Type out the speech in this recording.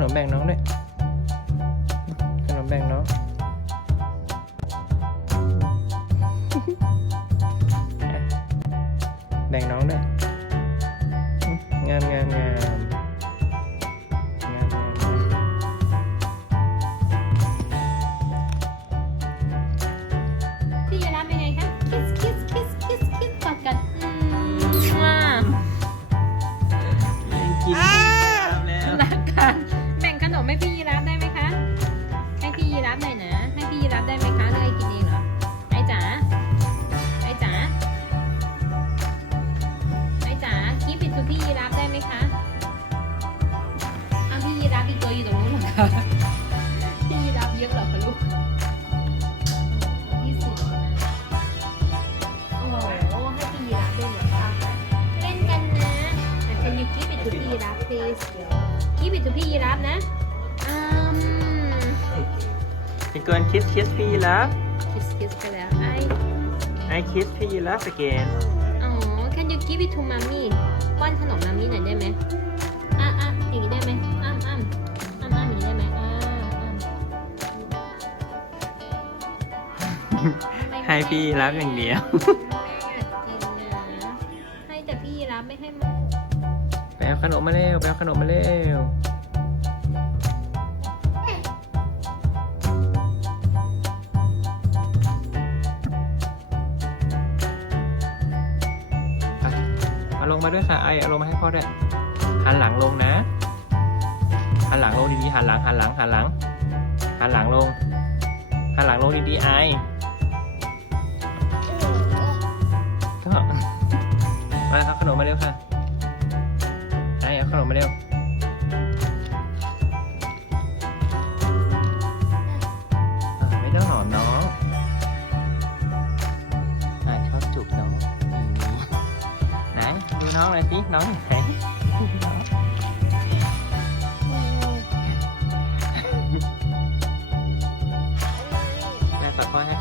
นมแบ่งน้องด้วยขนมแบ่งน้องแบ่งน้องด้วย คะอ้าวพี่ยีรับอีกตัวอยู่ตรงนู้นเหรอคะพี่ยีรับเยอะเหรอคะลูกที่สุดนะโอ้โหให้พี่ยีรับเล่นเหรอคะเล่นกันนะ Can you keep it to พี่ยีรับ please keep it to พี่ยีรับนะอืมพี่กวนคิสคิสพี่แล้ว kiss kiss ไปแล้วไอไอคิสพี่แล้วสเกนอ๋อ can you give it to mommy ป้อนขนมมัมมี่หน่อยได้ไหมอะอะอย่างนี้ได้ไหมอ้ามอ้ามอ้ามอ้ามอย่างนี้ได้ไหมอ่าอ้ามให้พี่รับอย่างเดียวแม่อยากกินนะให้แต่พี่รับไม่ให้มัน ไปเอาขนมมาเร็วไปเอาขนมมาเร็ว ลงมาด้วยค่ะไอเอาลงมาให้พ่อด้วยหันหลังลงนะหันหลังลงดีๆหันหลังหันหลังหันหลังหันหลังลงหันหลังลงดีๆไอก็มาครับขนมมาเร็วค่ะไอเอาขนมมาเร็วไม่ต้องหอมน้องไอชอบจุกน้อง น้องหน่อยสิน้องแข็งแม่ตัดพ่อให้